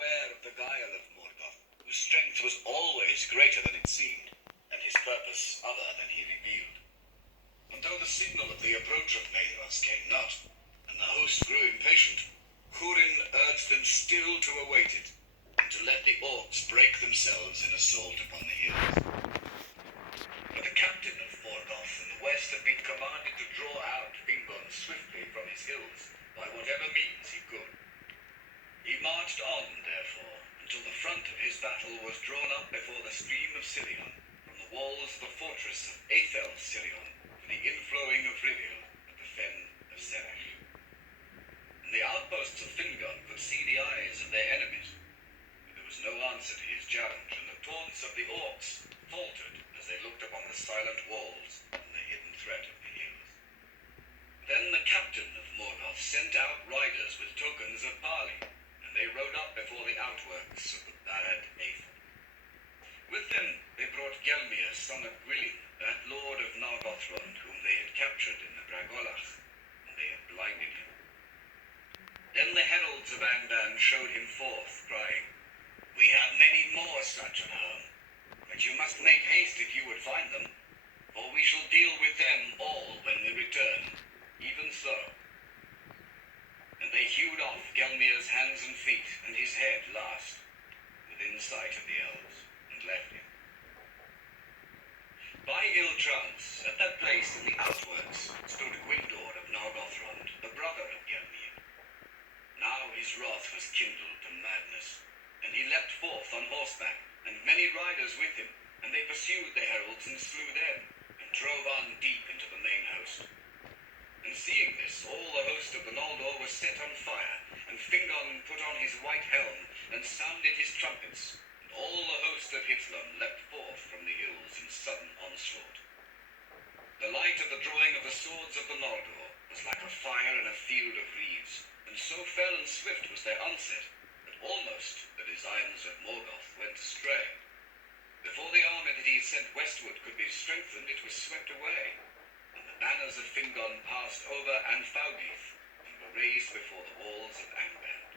beware of the guile of Morgoth, whose strength was always greater than it seemed, and his purpose other than he revealed. And though the signal of the approach of Maedhros came not, and the host grew impatient, Hurin urged them still to await it, and to let the orcs break themselves in assault upon the hills. But the captain of Morgoth in the west had been commanded to draw out Fingon swiftly from his hills, by whatever means he could. He marched on, therefore, until the front of his battle was drawn up before the stream of Sirion, from the walls of the fortress of Aethel Sirion, to the inflowing of Rivil at the fen of Serech. And the outposts of Fingon could see the eyes of their enemies, but there was no answer to his challenge, and the taunts of the orcs faltered as they looked upon the silent walls and the hidden threat of the hills. Then the captain of Morgoth sent out riders with tokens of parley, and they rode up before the outworks of the bad Aethel. With them they brought Gelmir, son of Gwilym, that lord of Nargothrond, whom they had captured in the Bragolach, and they had blinded him. Then the heralds of Angband showed him forth, crying, "We have many more such at home, but you must make haste if you would find them, for we shall deal with them all when we return, even so." And they hewed off Gelmir's hands and feet, and his head last, within sight of the elves, and left him. By ill chance, at that place in the outworks, stood Gwyndor of Nargothrond, the brother of Gelmir. Now his wrath was kindled to madness, and he leapt forth on horseback, and many riders with him, and they pursued the heralds and slew them, and drove on deep into the main host. And seeing this, all the host of the Noldor was set on fire, and Fingon put on his white helm, and sounded his trumpets, and all the host of Hithlum leapt forth from the hills in sudden onslaught. The light of the drawing of the swords of the Noldor was like a fire in a field of reeds, and so fell and swift was their onset, that almost the designs of Morgoth went astray. Before the army that he had sent westward could be strengthened, it was swept away, and the banners of Fingon passed over Anfaugith, and were raised before the walls of Angband.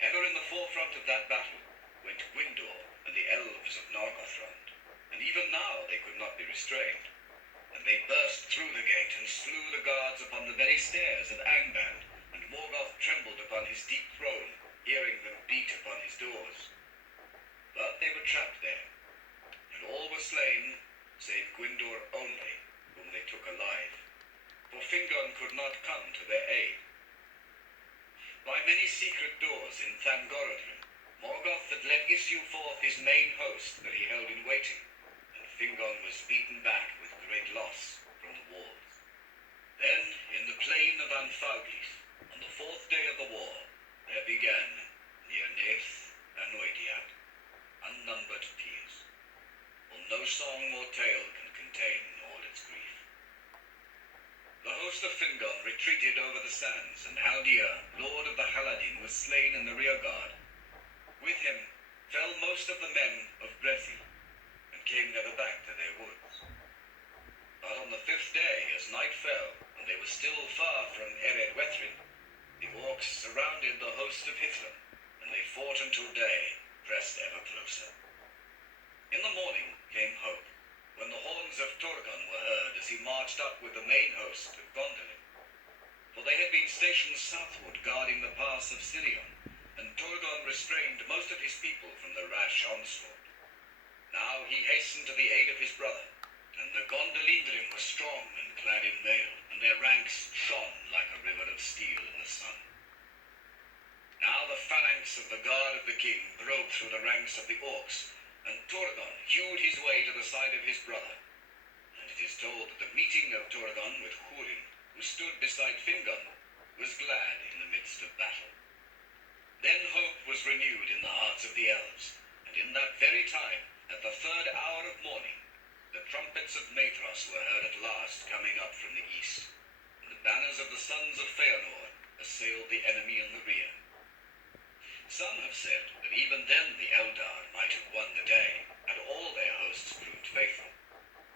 Ever in the forefront of that battle went Gwyndor and the elves of Nargothrond, and even now they could not be restrained. And they burst through the gate and slew the guards upon the very stairs of Angband, and Morgoth trembled upon his deep throne, hearing them beat upon his doors. But they were trapped there, and all were slain, save Gwyndor only, whom they took alive, for Fingon could not come to their aid. By many secret doors in Thangorodrim, Morgoth had let issue forth his main host that he held in waiting, and Fingon was beaten back with great loss from the walls. Then, in the plain of Anfaugith, on the 4th day of the war, there began, near Neath and Oediad, unnumbered tears, for no song or tale can contain all its grief. The host of Fingon retreated over the sands, and Haldir, lord of the Haladin, was slain in the rearguard. With him fell most of the men of Brethi, and came never back to their woods. But on the 5th day, as night fell, and they were still far from Ered Wethrin, the orcs surrounded the host of Hithlum, and they fought until day, pressed ever closer. In the morning came hope, when the horns of Turgon were heard as he marched up with the main host of Gondolin. For they had been stationed southward guarding the pass of Sirion, and Turgon restrained most of his people from the rash onslaught. Now he hastened to the aid of his brother, and the Gondolindrim were strong and clad in mail, and their ranks shone like a river of steel in the sun. Now the phalanx of the guard of the king broke through the ranks of the orcs, and Turgon hewed his way to the side of his brother. And it is told that the meeting of Turgon with Hurin, who stood beside Fingon, was glad in the midst of battle. Then hope was renewed in the hearts of the elves, and in that very time, at the 3rd hour of morning, the trumpets of Maedhros were heard at last coming up from the east, and the banners of the sons of Feanor assailed the enemy in the rear. Some have said that even then the Eldar might have won the day, had all their hosts proved faithful,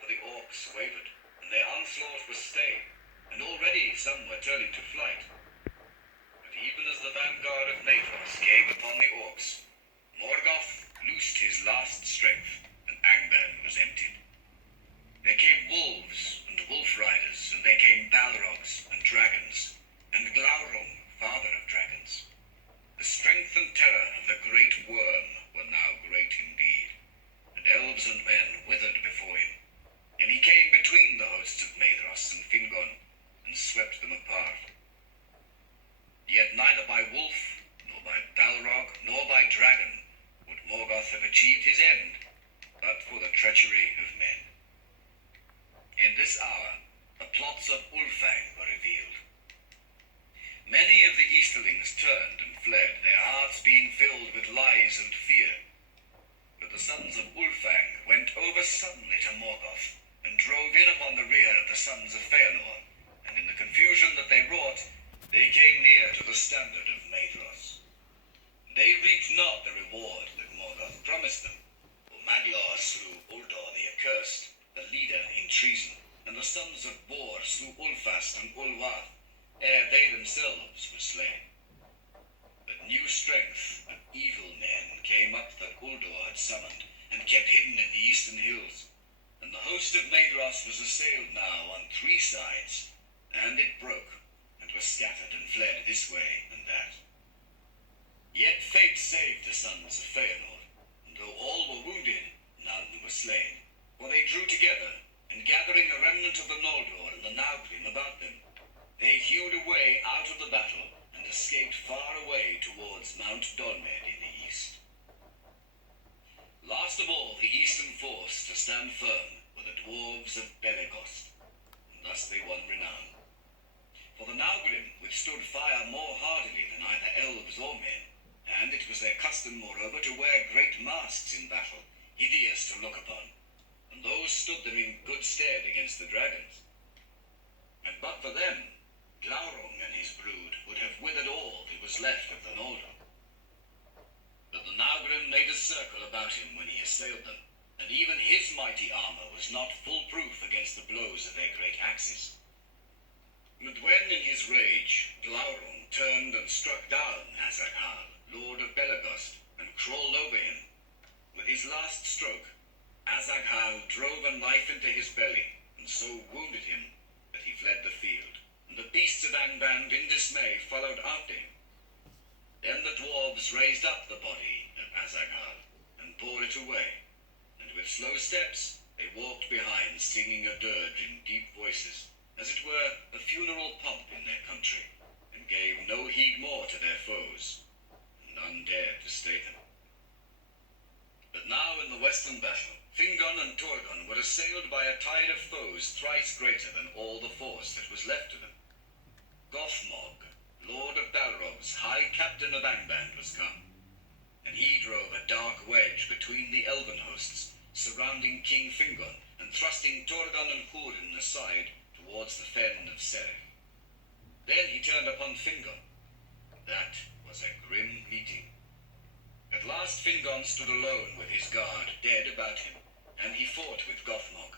for the orcs wavered, and their onslaught was stayed, and already some were turning to flight. Even as the vanguard of Maedhros came upon the orcs. Morgoth loosed his last strength, and Angband was emptied. There came wolves and wolf riders, and there came balrogs and dragons, and Glaurung, father of dragons. The strength and terror of the great worm were now great indeed, and elves and men withered before him. And he came between the hosts of Maedhros and Fingon, and swept them apart. Yet neither by wolf, nor by balrog, nor by dragon would Morgoth have achieved his end, but for the treachery of men. In this hour, the plots of Ulfang were revealed. Many of the Easterlings turned and fled, their hearts being filled with lies and fear. But the sons of Ulfang went over suddenly to Morgoth, and drove in upon the rear of the sons of Feanor, and in the confusion that they wrought, they came near to the standard of Maedhros. They reaped not the reward that Morgoth promised them, for Maglor slew Uldor the Accursed, the leader in treason, and the sons of Bor slew Ulfast and Ulwath, ere they themselves were slain. But new strength of evil men came up that Uldor had summoned, and kept hidden in the eastern hills. And the host of Maedhros was assailed now on 3 sides, and it broke, and was scattered and fled this way and that. Yet fate saved the sons of Feanor, and though all were wounded, none were slain. For they drew together, and gathering a remnant of the Noldor and the Naugrim about them, they hewed a way out of the battle, and escaped far away towards Mount Dolmed in the east. Last of all the eastern force to stand firm were the dwarves of Belegost, and thus they won renown. For the Naugrim withstood fire more hardily than either elves or men, and it was their custom moreover to wear great masks in battle, hideous to look upon, and those stood them in good stead against the dragons. And but for them, Glaurung and his brood would have withered all that was left of the Noldor. But the Naugrim made a circle about him when he assailed them, and even his mighty armor was not full-proof against the blows of their great axes. But when in his rage Glaurung turned and struck down Azaghal, lord of Belegost, and crawled over him, with his last stroke, Azaghal drove a knife into his belly, and so wounded him that he fled the field, and the beasts of Angband in dismay followed after him. Then the dwarves raised up the body of Azaghal, and bore it away, and with slow steps they walked behind, singing a dirge in deep voices, as it were a funeral pomp in their country, and gave no heed more to their foes, and none dared to stay them. But now in the western battle, Fingon and Torgon were assailed by a tide of foes thrice greater than all the force that was left to them. Gothmog, lord of Balrog's, high captain of Angband, was come, and he drove a dark wedge between the elven hosts, surrounding King Fingon, and thrusting Torgon and Hurin aside towards the fen of Sereth. Then he turned upon Fingon. That was a grim meeting. At last Fingon stood alone with his guard dead about him, and he fought with Gothmog,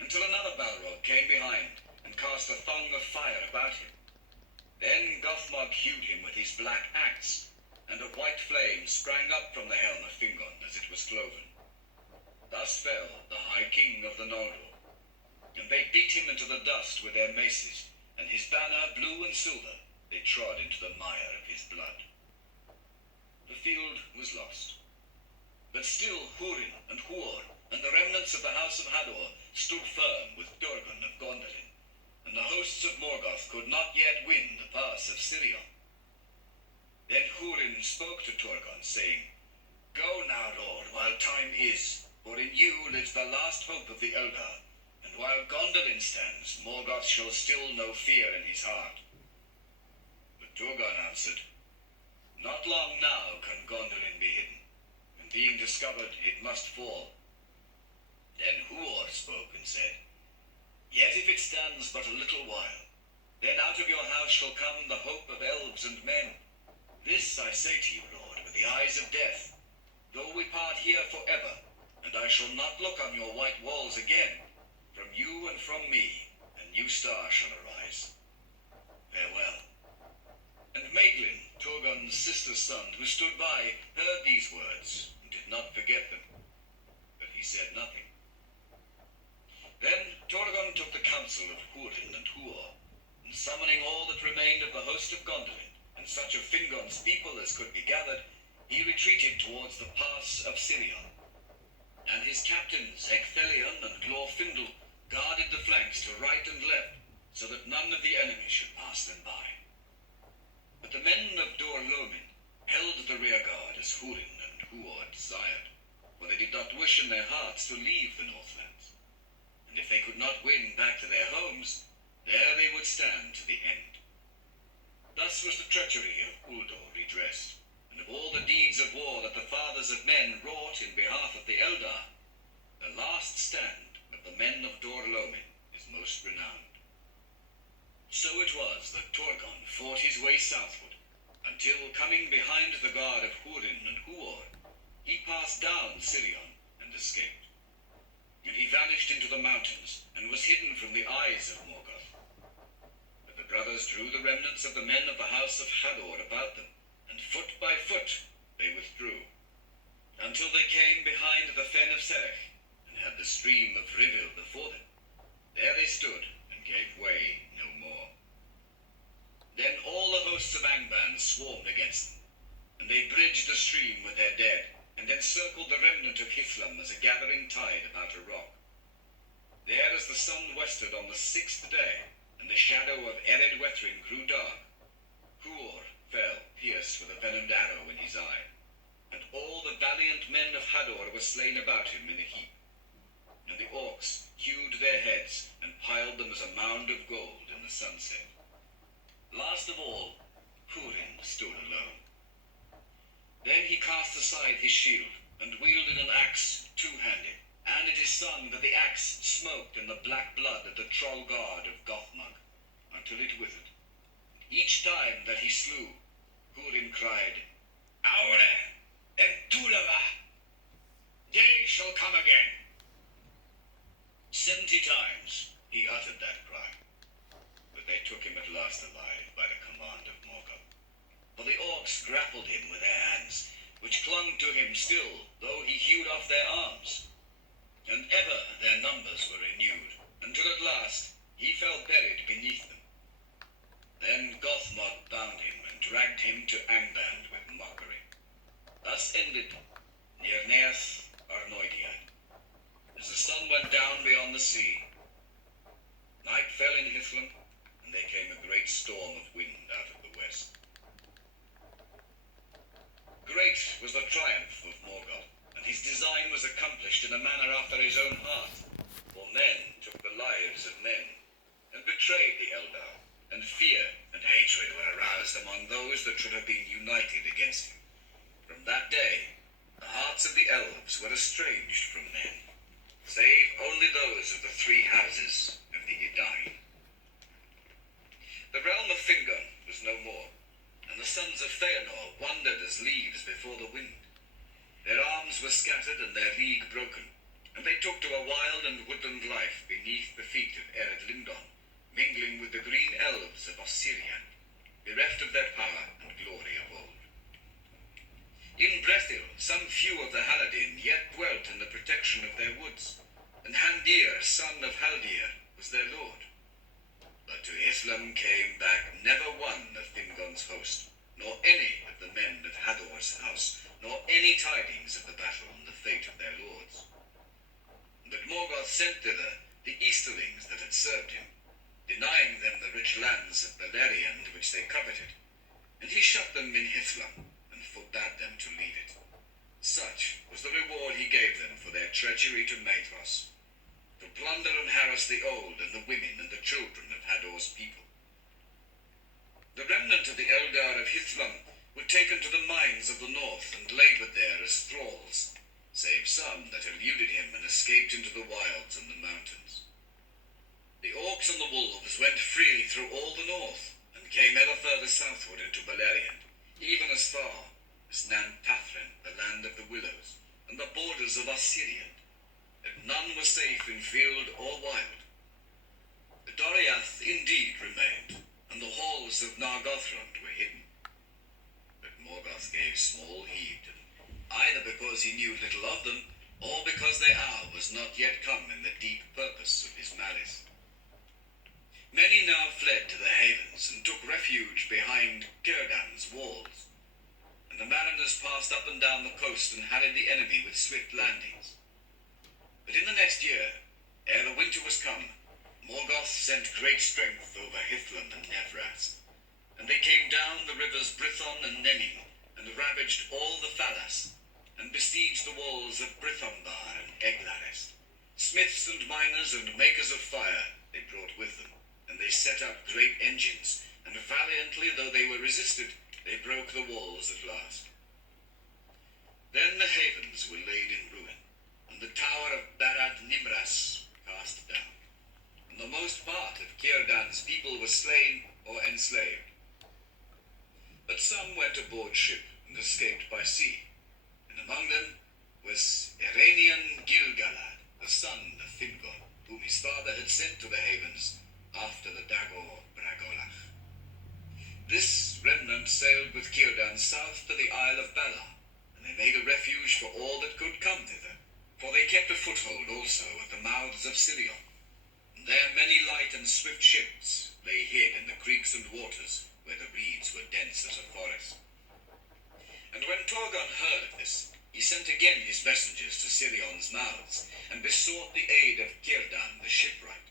until another Balrog came behind, and cast a thong of fire about him. Then Gothmog hewed him with his black axe, and a white flame sprang up from the helm of Fingon as it was cloven. Thus fell the High King of the Noldor, and they beat him into the dust with their maces, and his banner, blue and silver, they trod into the mire of his blood. The field was lost. But still Hurin and Huor and the remnants of the house of Hador stood firm with Durgan of Gondolin, and the hosts of Morgoth could not yet win the pass of Sirion. Then Hurin spoke to Turgon, saying, "Go now, Lord, while time is, for in you lives the last hope of the Eldar, and while Gondolin stands, Morgoth shall still know fear in his heart." But Turgon answered, "Not long now can Gondolin be hidden, and being discovered it must fall." Then Huor spoke and said, "Yet if it stands but a little while, then out of your house shall come the hope of elves and men. This I say to you, Lord, with the eyes of death, though we part here forever, and I shall not look on your white walls again, from you and from me a new star shall arise. Farewell." And Maeglin, Turgon's sister's son, who stood by, heard these words, and did not forget them. But he said nothing. Then Torgon took the counsel of Hurin and Huor, and summoning all that remained of the host of Gondolin, and such of Fingon's people as could be gathered, he retreated towards the pass of Sirion. And his captains, Ecthelion and Glorfindel, guarded the flanks to right and left, so that none of the enemy should pass them by. But the men of Dor-Lomin held the rearguard as Hurin and Huor desired, for they did not wish in their hearts to leave the Northlands. And if they could not win back to their homes, there they would stand to the end. Thus was the treachery of Uldor redressed, and of all the deeds of war that the fathers of men wrought in behalf of the Eldar, the last stand of the men of Dor-Lomin is most renowned. So it was that Torgon fought his way southward, until, coming behind the guard of Hurin and Huor, he passed down Sirion and escaped. And he vanished into the mountains, and was hidden from the eyes of Morgoth. But the brothers drew the remnants of the men of the house of Hador about them, and foot by foot they withdrew, until they came behind the fen of Serech, and had the stream of Rivil before them. There they stood, and gave way no more. Then all the hosts of Angband swarmed against them, and they bridged the stream with their dead, and encircled the remnant of Hithlum as a gathering tide about a rock. There as the sun westered on the 6th day, and the shadow of Ered Wethrin grew dark, Huor fell, pierced with a venomed arrow in his eye, and all the valiant men of Hador were slain about him in a heap. And the orcs hewed their heads, and piled them as a mound of gold in the sunset. Last of all, Hurin stood alone. Then he cast aside his shield, and wielded an axe two-handed, and it is sung that the axe smoked in the black blood of the troll god of Gothmog, until it withered. Each time that he slew, Hurin cried, Aure and Tulava! Day shall come again! 70 times he uttered that cry, but they took him at last alive by the command of Morgoth. For the orcs grappled him with their hands, which clung to him still, though he hewed off their arms. And ever their numbers were renewed, until at last he fell buried beneath them. Then Gothmog bound him and dragged him to Angband with mockery. Thus ended Nirnaeth Arnoediad, as the sun went down beyond the sea. Night fell in Hithlum, and there came a great storm of wind out of the west. Great was the triumph of Morgoth, and his design was accomplished in a manner after his own heart. For men took the lives of men, and betrayed the Eldar, and fear and hatred were aroused among those that should have been united against him. From that day, the hearts of the elves were estranged from men, save only those of the 3 houses of the Edain. The realm of Fingon was no more, and the sons of Feanor wandered as leaves before the wind. Their arms were scattered and their league broken, and they took to a wild and woodland life beneath the feet of Ered Lindon, mingling with the green elves of Ossirian, bereft of their power and glory of old. In Brethil, some few of the Haladin yet dwelt in the protection of their woods, and Handir, son of Haldir, was their lord. But to Hithlum came back never one of Fingon's host, nor any of the men of Hador's house, nor any tidings of the battle and the fate of their lords. But Morgoth sent thither the Easterlings that had served him, denying them the rich lands of Beleriand which they coveted, and he shut them in Hithlum, and forbade them to leave it. Such was the reward he gave them for their treachery to Maedhros, to plunder and harass the old and the women and the children of Hador's people. The remnant of the Eldar of Hithlum were taken to the mines of the north and laboured there as thralls, save some that eluded him and escaped into the wilds and the mountains. The orcs and the wolves went freely through all the north, and came ever further southward into Beleriand, even as far as Nantathren, the land of the willows, and the borders of Ossirian, that none was safe in field or wild. The Doriath indeed remained, and the halls of Nargothrond were hidden. But Morgoth gave small heed to them, either because he knew little of them, or because their hour was not yet come in the deep purpose of his malice. Many now fled to the havens and took refuge behind Círdan's walls, and the mariners passed up and down the coast and harried the enemy with swift landings. But in the next year, ere the winter was come, Morgoth sent great strength over Hithlum and Nevrast, and they came down the rivers Brithon and Nenning, and ravaged all the Falas, and besieged the walls of Brithombar and Eglares. Smiths and miners and makers of fire they brought with them, and they set up great engines, and valiantly though they were resisted, they broke the walls at last. Then the havens were laid in ruin, and the tower of Barad Nimras cast down, and the most part of Círdan's people was slain or enslaved. But some went aboard ship and escaped by sea, and among them was Iranian Gilgalad, the son of Fingon, whom his father had sent to the havens after the Dagor Bragolach. This remnant sailed with Círdan south to the Isle of Balar, and they made a refuge for all that could come thither, for they kept a foothold also at the mouths of Sirion, and there many light and swift ships lay hid in the creeks and waters, where the reeds were dense as a forest. And when Torgon heard of this, he sent again his messengers to Sirion's mouths, and besought the aid of Círdan the shipwright.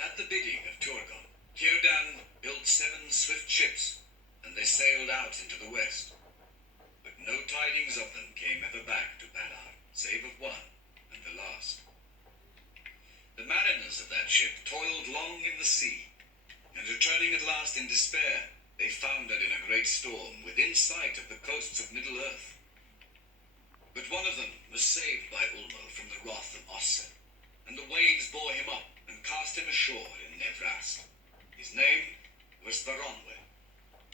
At the bidding of Torgon, Círdan built 7 swift ships, and they sailed out into the west. But no tidings of them came ever back to Balar, save of one, and the last. The mariners of that ship toiled long in the sea, and returning at last in despair, they foundered in a great storm within sight of the coasts of Middle-earth. But one of them was saved by Ulmo from the wrath of Ossel, and the waves bore him up and cast him ashore in Nevrast. His name was Varonwe,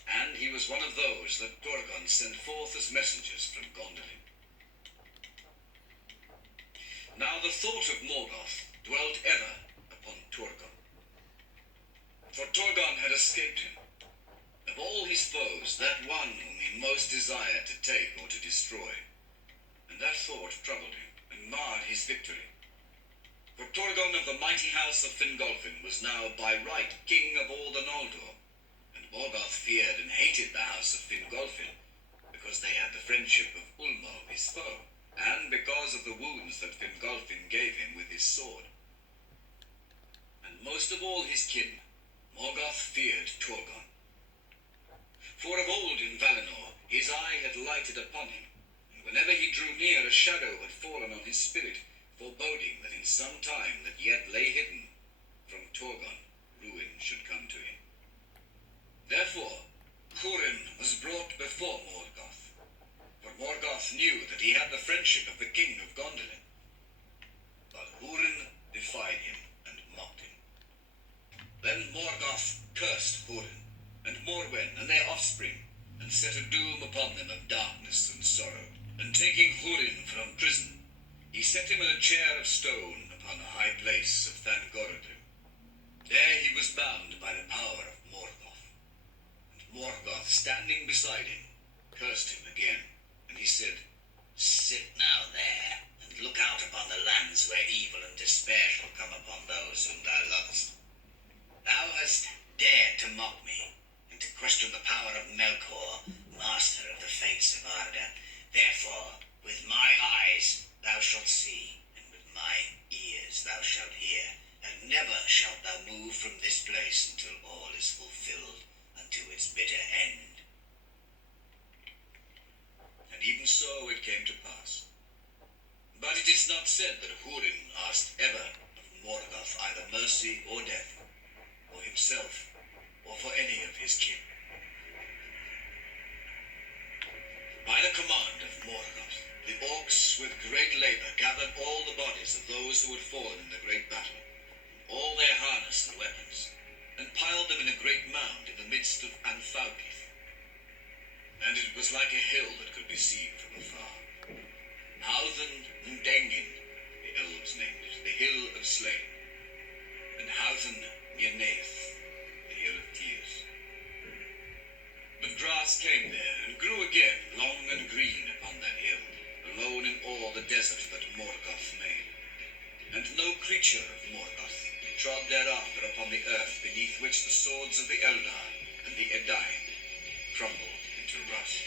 and he was one of those that Torgon sent forth as messengers from Gondolin. Now the thought of Morgoth dwelt ever upon Torgon, for Torgon had escaped him. Of all his foes, that one whom he most desired to take or to destroy, and that thought troubled him and marred his victory. For Torgon of the mighty house of Fingolfin was now by right king of all the Noldor, and Morgoth feared and hated the house of Fingolfin, because they had the friendship of Ulmo his foe, and because of the wounds that Fingolfin gave him with his sword. And most of all his kin, Morgoth feared Torgon. For of old in Valinor his eye had lighted upon him, and whenever he drew near a shadow had fallen on his spirit, foreboding that in some time that yet lay hidden from Torgon ruin should come to him. Therefore Hurin was brought before Morgoth, for Morgoth knew that he had the friendship of the king of Gondolin. But Hurin defied him and mocked him. Then Morgoth cursed Hurin and Morwen and their offspring, and set a doom upon them of darkness and sorrow. And taking Hurin from prison, he set him in a chair of stone upon a high place of Thangorodrim. There he was bound by the power of Morgoth. And Morgoth, standing beside him, cursed him again, and he said, "Sit now there, and look out upon the lands where evil and despair shall come upon those whom thou lovest. Thou hast dared to mock me, and to question the power of Melkor, master of the fates of Arda. Therefore, with my eyes thou shalt see, and with my ears thou shalt hear, and never shalt thou move from this place until all is fulfilled unto its bitter end." And even so it came to pass. But it is not said that Hurin asked ever of Morgoth either mercy or death, for himself, or for any of his kin. By the command of Morgoth, the orcs with great labor gathered all the bodies of those who had fallen in the great battle, all their harness and weapons, and piled them in a great mound in the midst of Anfaugith. And it was like a hill that could be seen from afar. Howthen and Dengin, the elves named it, the hill of slain, and Howthen near Nath, the hill of tears. But grass came there and grew again, creature of Morgoth, trod thereafter upon the earth beneath which the swords of the Eldar and the Edain crumbled into rust.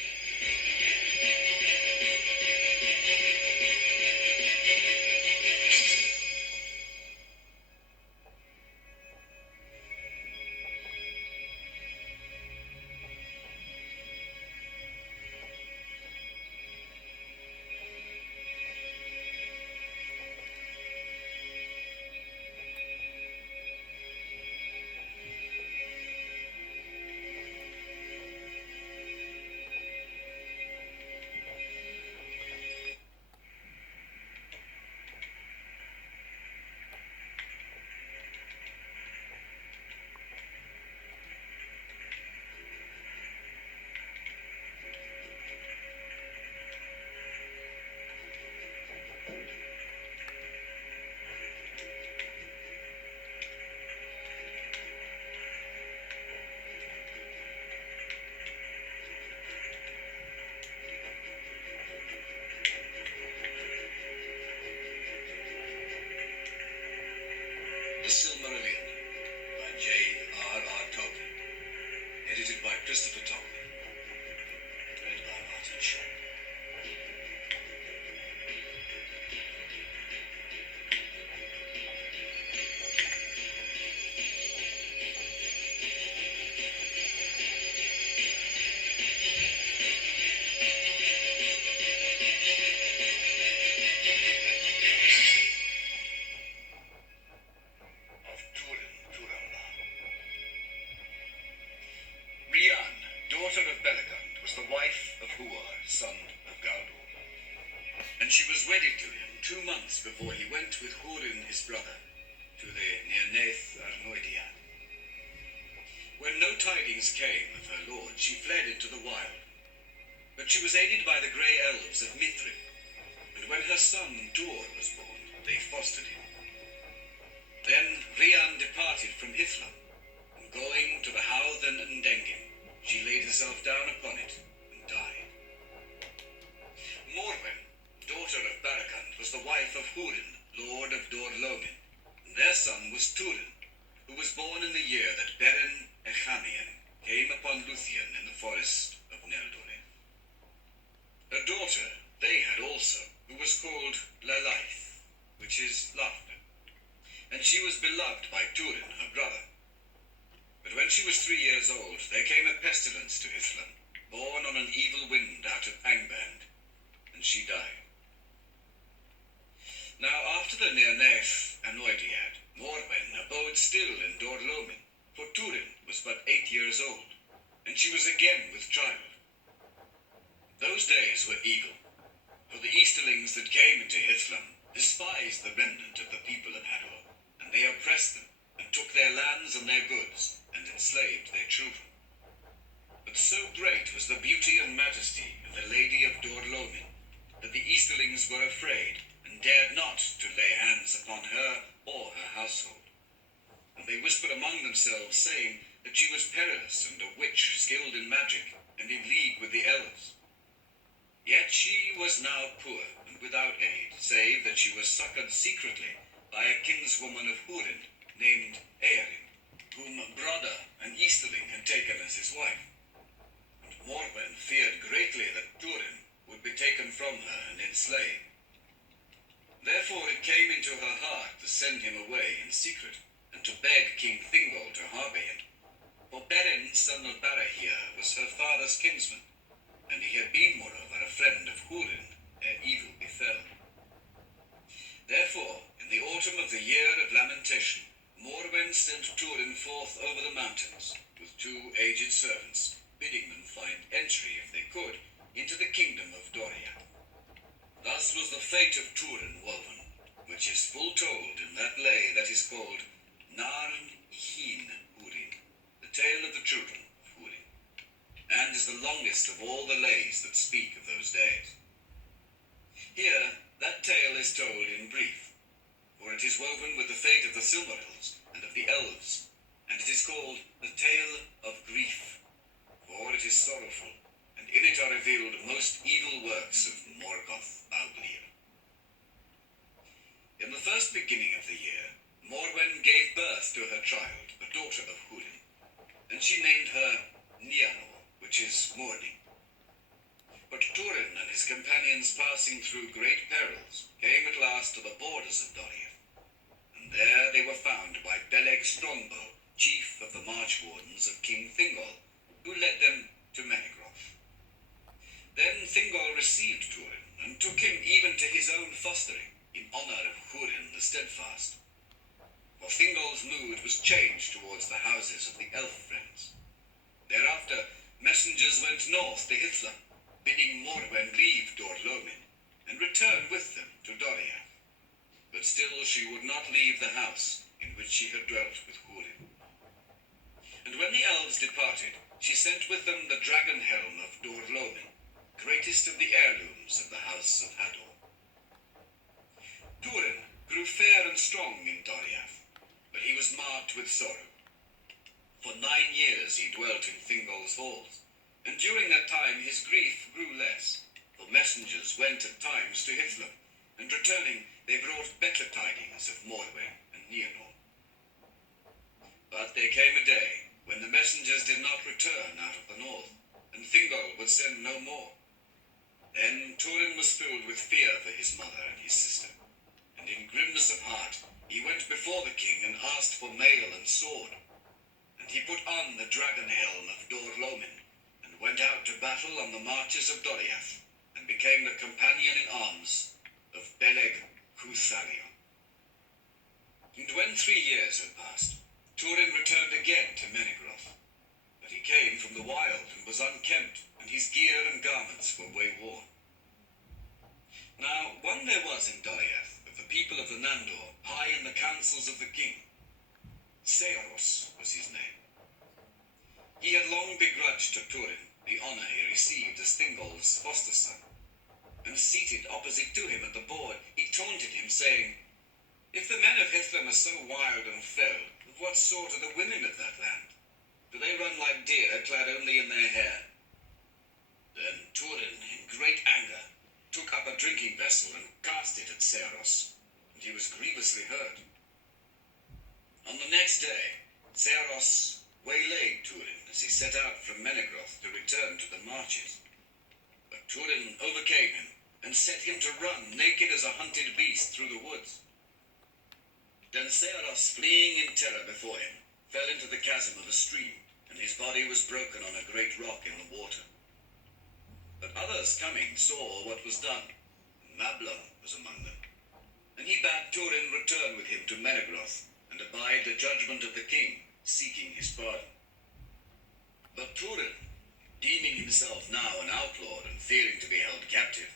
The Silmarillion by J.R.R. Tolkien. Edited by Christopher Tolkien. Read by Martin Shaw. Of Turin Turambar. Rian, daughter of Belegund, was the wife of Huar, son of Galdor. And she was wedded to him 2 months before he went with Hurin his brother to the Nirnaeth Arnoediad. When no tidings came of her lord, she fled into the wild. But she was aided by the grey elves of Mithrin, and when her son Dur was born, they fostered him. Then Rian departed from Ithlam, and going to the Howthan and Dengin, she laid herself down upon it and died. Morwen, daughter of Barakand, was the wife of Hurin, lord of Dor-Lomin, and their son was Turin, who was born in the year that Beren Echanian came upon Luthien in the forest of Neldoreth. A daughter they had also, who was called Lalaith, which is laughter, and she was beloved by Turin, her brother. But when she was 3 years old, there came a pestilence to Ithlam, born on an evil wind out of Angband, and she died. Now after the Nirnaeth Arnoediad, Morwen abode still in Dor-Lomin, for Turin was but 8 years old, and she was again with child. Those days were evil, for the Easterlings that came into Ithlam despised the remnant of the people of Hador, and they oppressed them, and took their lands and their goods, and enslaved their children. But so great was the beauty and majesty of the Lady of Dor-Lomin, that the Easterlings were afraid, and dared not to lay hands upon her or her household. And they whispered among themselves, saying that she was perilous, and a witch skilled in magic, and in league with the elves. Yet she was now poor, and without aid, save that she was succoured secretly by a kinswoman of Hurin, named Eärinn, whom Brodda, an Easterling, had taken as his wife. And Morwen feared greatly that Turin would be taken from her and enslaved. Therefore it came into her heart to send him away in secret, and to beg King Thingol to harbour him. For Beren, son of Barahir, was her father's kinsman, and he had been, moreover, a friend of Hurin ere evil befell. Therefore, in the autumn of the year of lamentation, Morwen sent Turin forth over the mountains, with 2 aged servants, bidding them find entry, if they could, into the kingdom of Doriath. Thus was the fate of Turin woven, which is full told in that lay that is called Narn Hin Hurin, the tale of the children of Hurin, and is the longest of all the lays that speak of those days. Here that tale is told in brief, for it is woven with the fate of the Silmarils and of the elves, and it is called the Tale of Grief, for it is sorrowful, and in it are revealed most evil works of Morgoth Auglir. In the first beginning of the year, Morwen gave birth to her child, a daughter of Hurin, and she named her Nianor, which is mourning. But Turin and his companions, passing through great perils, came at last to the borders of Doriath, and there they were found by Beleg Strongbow, chief of the March Wardens of King Thingol, who led them to Menegroth. Then Thingol received Turin, and took him even to his own fostering, in honor of Hurin the Steadfast. For Thingol's mood was changed towards the houses of the elf friends. Thereafter, messengers went north to Hithlam, bidding Morwen leave Dor-Lomin, and return with them to Doriath. But still she would not leave the house in which she had dwelt with Hurin. And when the elves departed, she sent with them the dragon helm of Dor-Lomin, greatest of the heirlooms of the house of Hador. Turin grew fair and strong in Doriath, but he was marked with sorrow. For 9 years he dwelt in Thingol's halls, and during that time his grief grew less, for messengers went at times to Hithlam, and returning they brought better tidings of Morwen and Nianor. But there came a day when the messengers did not return out of the north, and Thingol would send no more. Then Turin was filled with fear for his mother and his sister, and in grimness of heart he went before the king and asked for mail and sword. And he put on the dragon helm of Dor-Lomin, and went out to battle on the marches of Doriath, and became the companion in arms of Beleg Cuthalion. And when 3 years had passed, Turin returned again to Menegroth. But he came from the wild and was unkempt, and his gear and garments were way-worn. Now, one there was in Doriath, of the people of the Nandor, high in the councils of the king. Seoros was his name. He had long begrudged to Turin the honor he received as Thingol's foster son, and seated opposite to him at the board, he taunted him, saying, "If the men of Hithlam are so wild and fell, of what sort are the women of that land? Do they run like deer, clad only in their hair?" Then Turin, in great anger, took up a drinking vessel and cast it at Seoros, and he was grievously hurt. On the next day, Seoros waylaid Turin as he set out from Menegroth to return to the marches. But Turin overcame him and set him to run naked as a hunted beast through the woods. Then Seoros, fleeing in terror before him, fell into the chasm of a stream, and his body was broken on a great rock in the water. But others coming saw what was done, and Mablung was among them. And he bade Turin return with him to Menegroth, and abide the judgment of the king, seeking his pardon. But Turin, deeming himself now an outlawed and fearing to be held captive,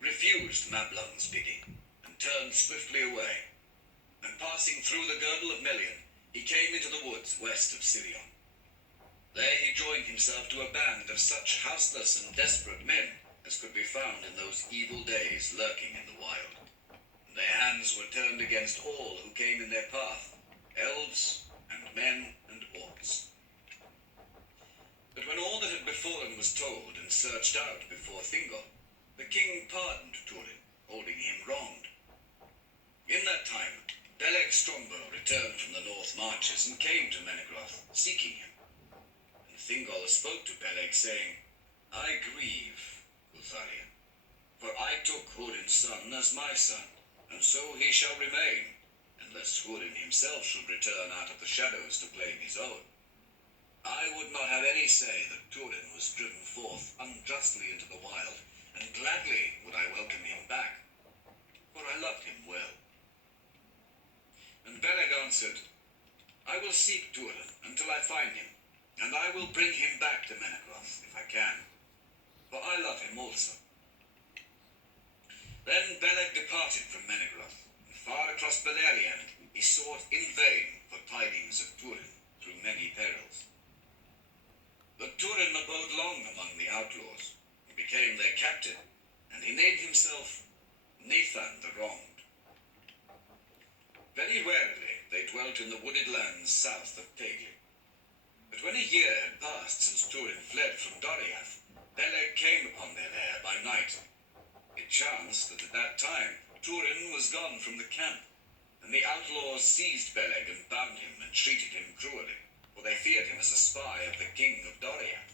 refused Mablung's bidding, and turned swiftly away. And passing through the girdle of Melian, he came into the woods west of Sirion. There he joined himself to a band of such houseless and desperate men as could be found in those evil days lurking in the wild. And their hands were turned against all who came in their path, elves and men and orcs. But when all that had befallen was told and searched out before Thingol, the king pardoned Turin, holding him wronged. In that time, Beleg Strongbow returned from the north marches and came to Menegroth, seeking him. And Thingol spoke to Beleg, saying, "I grieve, Cuthalion, for I took Hurin's son as my son, and so he shall remain, unless Hurin himself should return out of the shadows to claim his own. I would not have any say that Turin was driven forth unjustly into the wild, and gladly would I welcome him back, for I loved him well." And Beleg answered, "I will seek Turin until I find him, and I will bring him back to Menegroth if I can, for I love him also." Then Beleg departed from Menegroth, and far across Beleriand he sought in vain for tidings of Turin through many perils. But Turin abode long among the outlaws. He became their captain, and he named himself Nathan the Wronged. Very warily they dwelt in the wooded lands south of Tegli. But when a year had passed since Turin fled from Doriath, Beleg came upon their lair by night. It chanced that at that time Turin was gone from the camp, And the outlaws seized Beleg and bound him and treated him cruelly, for they feared him as a spy of the king of Doriath.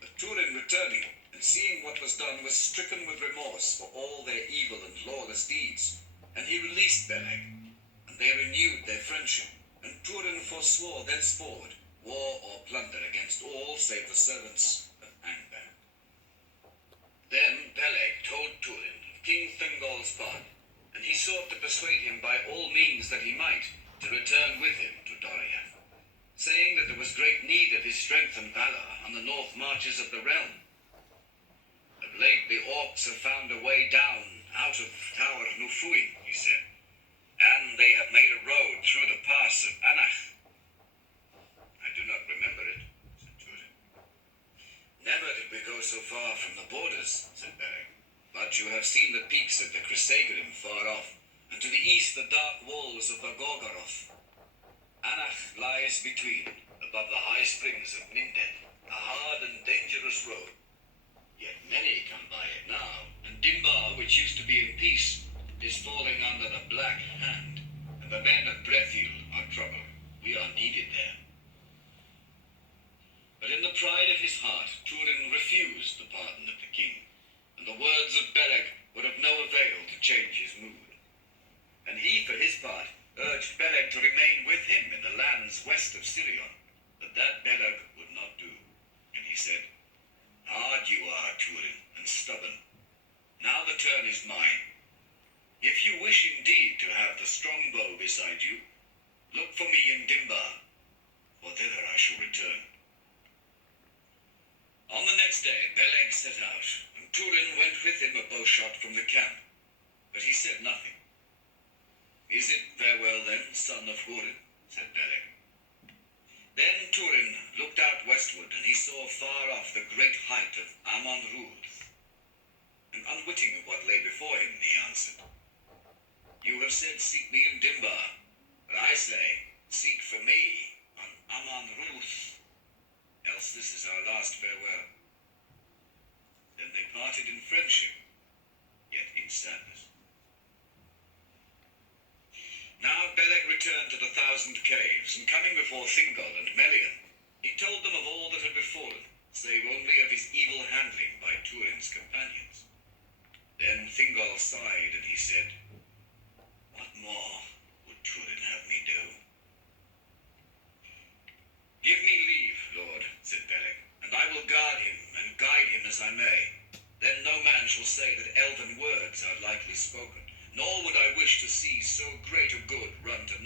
But Hurin returning, and seeing what was done, was stricken with remorse for all their evil and lawless deeds, and he released Beleg, and they renewed their friendship, and Hurin forswore thenceforward war or plunder against all save the servants of Angband. Then Beleg told Hurin of King Thingol's part, and he sought to persuade him by all means that he might to return with him to Doriath, saying that there was great need of his strength and valor on the north marches of the realm. Of late the orcs have found a way down out of Tower Nufuin, he said, and they have made a road through the pass of Anach. I do not remember it, said Hurin. Never did we go so far from the borders, said Beleg, but you have seen the peaks of the Crissaegrim far off, and to the east the dark walls of the Gorgoroth. Anach lies between, above the high springs of Minded, a hard and dangerous road. Yet many come by it now, and Dimbar, which used to be in peace, is falling under the Black Hand, and the men of Brethiel are troubled. We are needed there. But in the pride of his heart, Hurin refused the pardon of the king, and the words of Beleg were of no avail to change his mood. And he, for his part, urged Beleg to remain with him in the lands west of Sirion, but that Beleg would not do. And he said, "Hard you are, Hurin, and stubborn. Now the turn is mine. If you wish indeed to have the strong bow beside you, look for me in Dimbar, for thither I shall return." On the next day Beleg set out, and Hurin went with him a bowshot from the camp, but he said nothing. "Is it farewell then, son of Hurin?" said Beleg. Then Hurin looked out westward, and he saw far off the great height of Amon Ruth. And unwitting of what lay before him, he answered, "You have said, seek me in Dimbar, but I say, seek for me on Amon Ruth, else this is our last farewell." Then they parted in friendship, yet in sadness. Now Beleg returned to the 1,000 Caves, and coming before Thingol and Melian, he told them of all that had befallen, save only of his evil handling by Hurin's companions. Then Thingol sighed, and he said, "What more would Hurin have me do?" "Give me leave, Lord," said Beleg, "and I will guard him and guide him as I may. Then no man shall say that elven words are lightly spoken, nor would I wish to see so great a good run to